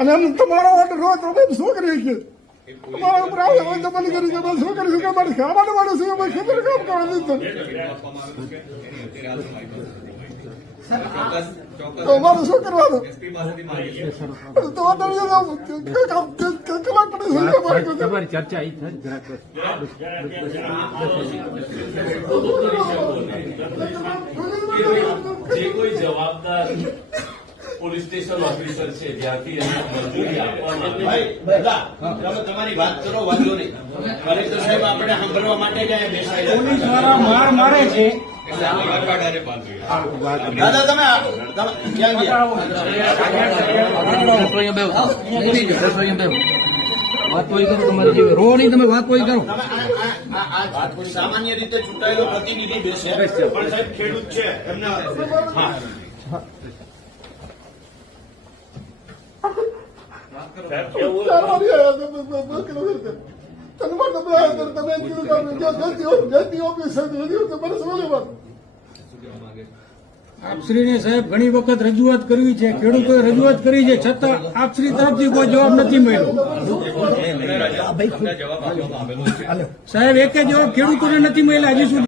અને તમારો ઓર્ડર હોય તો અમે શું કરી શકીએ? તમારા ઉપર આવે હોય તો મને કરી કે શું કરી શકે? મારે ખાવાનું માણસ છે, અમે ખેતર કામ કરવા દીધું તો અમારે શું કરવાનું? તો ઓર્ડર કલાક તમારી ચર્ચા અહીં જે કોઈ જવાબદાર પોલીસ સ્ટેશન ઓફિસર છે જ્યાંથી એને મંજૂરી આપવામાં તમારી વાત કરો, વાંધો નહીં. કલેક્ટર સાહેબ આપણે સાંભળવા માટે જ અહીંયા બેસાયેલા. પોલીસ વાળા માર મારે છે. દાદા તમે ક્યાં ગયા? વાત કોઈ કરો તમારી જેવી રોની તમે વાત કોઈ કરો. સામાન્ય રીતે ચૂંટાયેલો પ્રતિનિધિ બેસે પણ સાહેબ ખેડૂત છે એમના આપશ્રીને સાહેબ ઘણી વખત રજૂઆત કરવી છે, ખેડૂતોએ રજૂઆત કરી છે, છતાં આપશ્રી તરફથી કોઈ જવાબ નથી મળ્યો. સાહેબ એક જવાબ ખેડૂતોને નથી મળ્યા હજી સુધી.